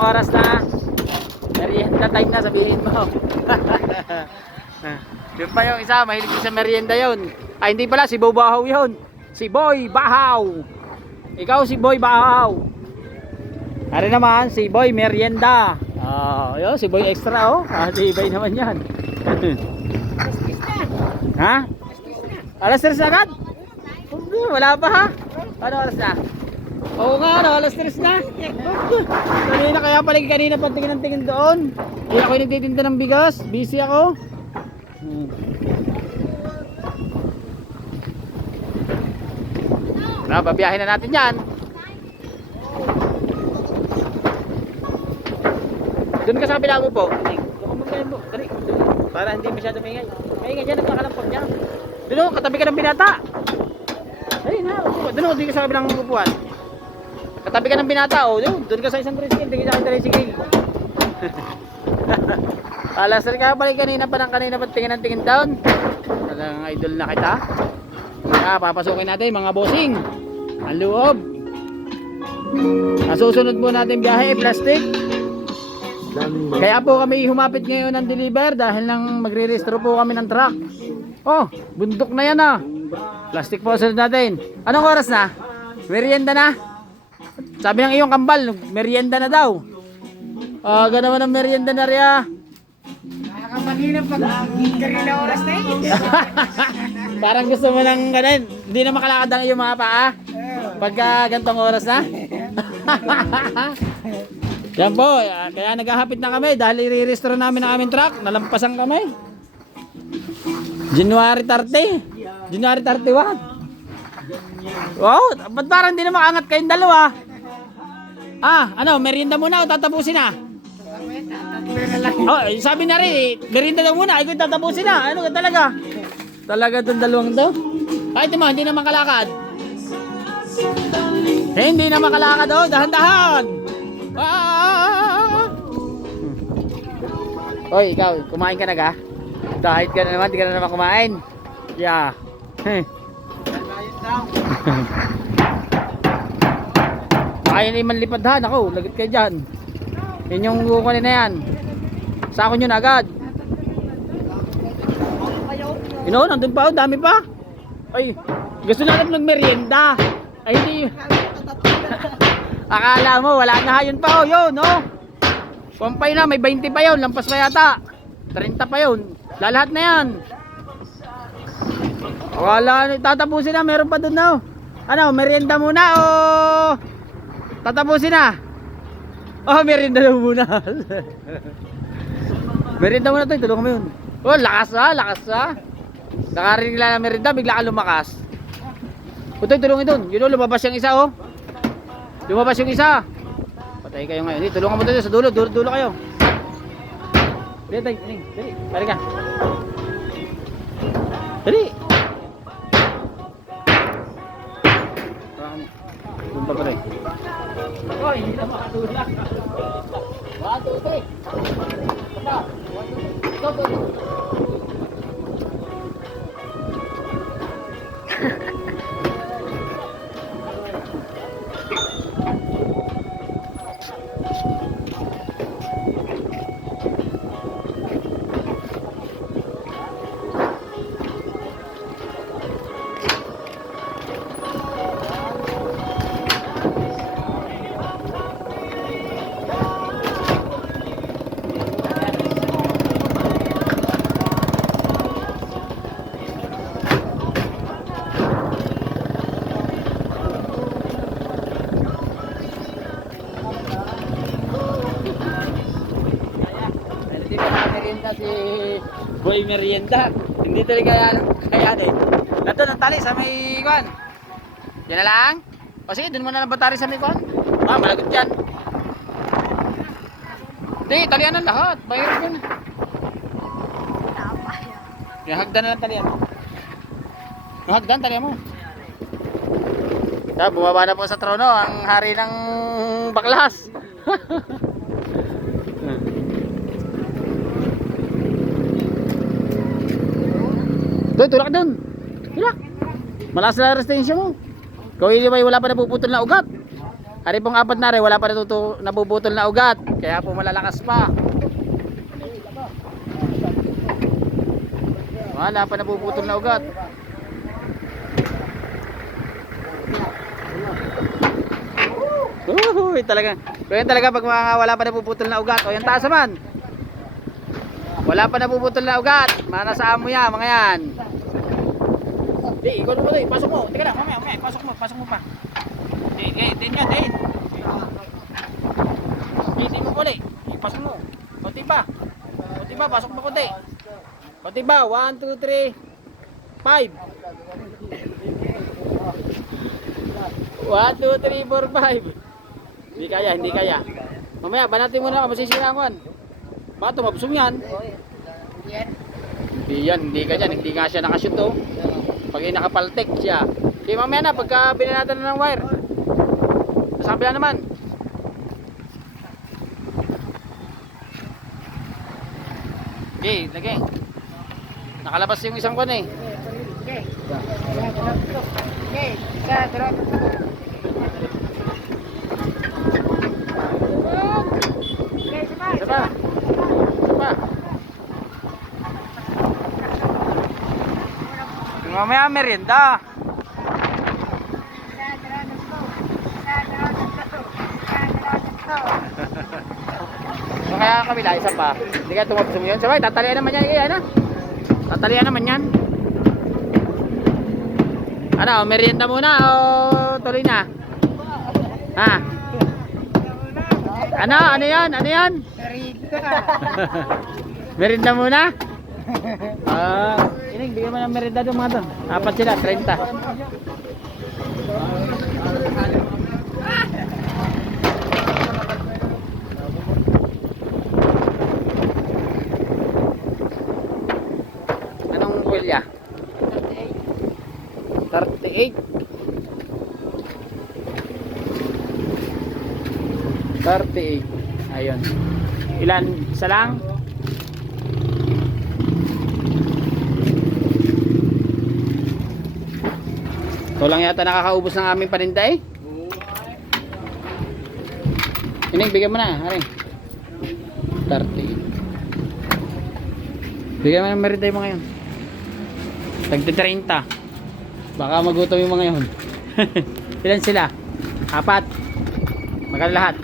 Anong oras na? Merienda time na, sabihin mo. Yun pa yung isa, mahilig sa merienda yun. Ay hindi pala, si Boy Bahaw yun. Si Boy Bahaw. Ikaw si Boy Bahaw. Ari naman, si Boy Merienda. Yun, si Boy Extra oh. Si Boy naman yan. Ha? Alas 3 na agad? Wala pa ha? Ano oras na? Oo nga, no, alas 3 na. Kanina kaya pala kanina patingin ng tingin doon. Hindi ako yung nagtitinda ng bigas. Busy ako. Babiyahin na natin yan. Doon ka sa kabila mo po. Dali. Para hindi masyado maingay. Maingay dyan, nagkakalampag niya. Doon, katabi ka ng binata. Dali na, doon ka sa kabilang upuan. Katabi ka ng binata, doon ka sa isang tricycle, tingin sa akin tricycle. Alas ka balik kanina pa tingin ng tingin down. Talagang idol na kita. Kaya papasukin natin mga bossing ang loob. Ang susunod po natin biyahe plastic. Kaya po kami humapit ngayon ng deliver dahil nang magre-restro po kami ng truck. Bundok na yan plastic po sunod natin. Anong oras na? Merienda na? Sabi ng iyong kambal, merienda na daw. Ganaman ng merienda na rin Nakakapanina pag karina oras na Parang gusto mo ng ganun. Hindi na makalakad ang iyong mga paa pagka gantong oras na. Yan po, kaya naghahapit na kami dahil i-restore namin ang aming truck. Nalampasan kami January 30, January 31. Wow, ba't parang hindi na makaangat kayong dalawa? Ano, merienda muna o tatapusin na? Sabi na rin, merienda daw muna, ikaw tatapusin na. Ano ka talaga? Talaga itong dalawang to? Kahit naman, hindi na makalakad. Hindi na makalakad dahan-dahan. Oy, ikaw, kumain ka na ka? Dahil ka na naman, di ka na naman kumain. Yeah. Ayaw na yung manlipadhan ako, lagit kayo dyan. Yun yung kukunin na yan. Sako nyo na agad. Nandun pa dami pa. Ay, gusto natin magmerienda. Ay hindi. Akala mo wala na yun pa yun Kumpay na, may 20 pa yun, lampas pa yata 30 pa yun, lahat na yan. Akala, tatapusin na, meron pa dun Ano, merienda muna o tatapusin na? Merienda na muna. Merienda muna tulungan mo yun. Lakas nakarinig lang na merienda, bigla ka lumakas. Tulungin dun, yun lumabas yung isa lumabas yung isa. Patay kayo ngayon. Tulungan mo tayo sa dulo kayo. Dali, balik ka. Dali. Doon pa pala hindi na makatulak. 1, 2, 3. Go. Si Boy Merienda. Hindi talaga kaya Nandun ang tali sa may kwan. Yan na lang. Sige, dun mo na lang batari sa may kwan. Malagot yan. Hindi, talian ang lahat. Bayar yun. Yung hagdan na lang talian. Yung hagdan, talian mo. Bumaba na po sa trono ang hari ng baklas. Tulak doon. Tulak. Malakas na resistensya mo. Kung hindi wala pa napuputol na ugat. Ari pong apat na rin, wala pa nabubutol na ugat. Kaya po malalakas pa. Wala pa nabubutol na ugat. Talaga. Pero talaga pag mga wala pa nabubutol na ugat. O yung taas naman. Wala pa nabubutol na ugat. Manasaan mo yan, mga yan. Di, ikaw mo doon. Pasok mo. Teka lang, mamaya. Pasok mo pa. Di, din yan, din. Di mo puli. Pasok mo. Kunti pa, pasok mo kunti. Kunti ba? 1, 2, 3, 5. 1, 2, 3, 4, 5. Hindi kaya. Mamaya, banatin mo na, masisira ko yan. Baka tumabsong yan. Hindi nga siya nakashoot oh. Pag nakapaltek siya. Okay, mamaya na, pagka binanatan na ng wire. Sa kabila naman. Okay, lagay. Nakalabas yung isang kwan eh. Okay. Isa. Mamaya merienda. So kaya kabila, isa pa. Hindi ka tumapsong yun. Sabay, tatalian naman yan. Yan ah. Tatalian naman yan. Ano, merienda muna o tuloy na? Ha? Ano yan? Merienda muna? Ining, bigyan mo ng merienda doon mga doon. Apat sila, 30. Anong pulya? 38. 38. Ayun. Ilan? Isa lang? Ito lang yata nakakaubos ng aming paninda eh. Ining, bigyan mo na. Haring. 30. Bigyan mo ng merienda mo ngayon. Tagti 30. Baka magutom yung mga yun. Ilan sila? 4. Magkano lahat?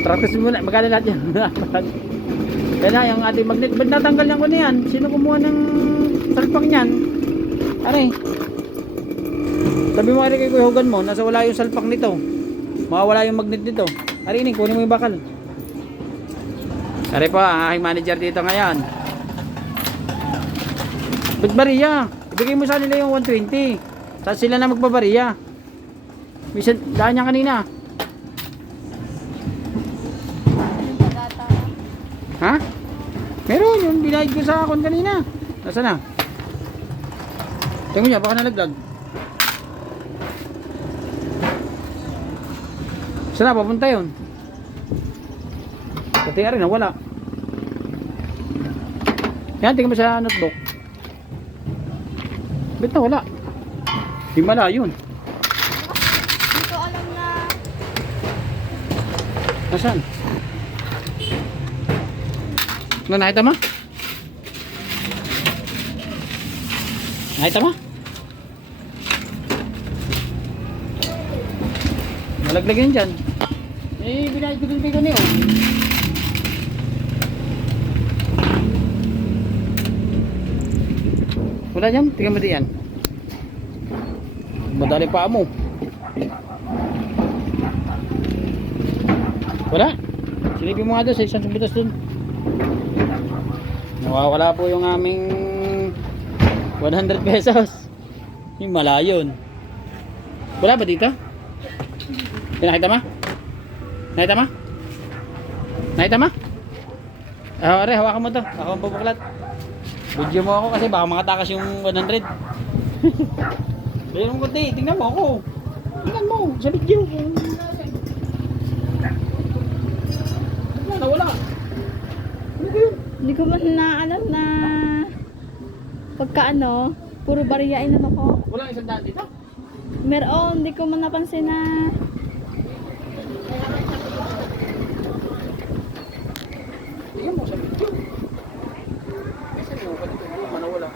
Practice muna. Magkano lahat yan? 4. Kaya na, yung ating magnet. Ba't natanggal yan ko na yan? Sino kumuha ng salpak niyan? Aray. Sabi mo kay Kuya Hogan mo, nasa wala yung salpak nito. Mawawala yung magnet nito. Aray, kunin mo yung bakal. Aray po, ang aking manager dito ngayon. Ba't bariya? Ibigay mo sa nila yung 120. Tapos sila na magbabariya. Minsan, daan niya kanina. Ha? Meron yung binayad ko sa akon kanina. Nasaan na? Tingnan niya, baka nalaglag. Saan na papunta yun? Pati nga rin, wala. Yan, tingnan mo sa notebook. Ba't na wala? Himala yun. Hindi ko alam na. Nasaan? Ano, nakita mo? Nakita mo? Malaglag yun dyan. Eh, binayad ko din bigo niyo. Wala dyan, tingnan mo diyan. Madali pa mo. Wala. Silipin mo nga doon sa isang subitas doon. Nawawala po yung aming 100 pesos. Yung malayon. Wala ba dito? Nakita mo? Nakita mo? Nakita mo? Are, hawakan mo to. Ako ang pabuklat. Video mo ako kasi baka makatakas yung 100. Mayroon ko tayo. Tingnan mo ako. Tingnan mo sa video. Wala. Ano ba yun? Hindi ko man naalam na pagka ano, puro bariyain na ako. Walang isang daan dito? Meron, hindi ko man napansin na. Tingnan mo sa video. Kasi mo, ganito, manawala.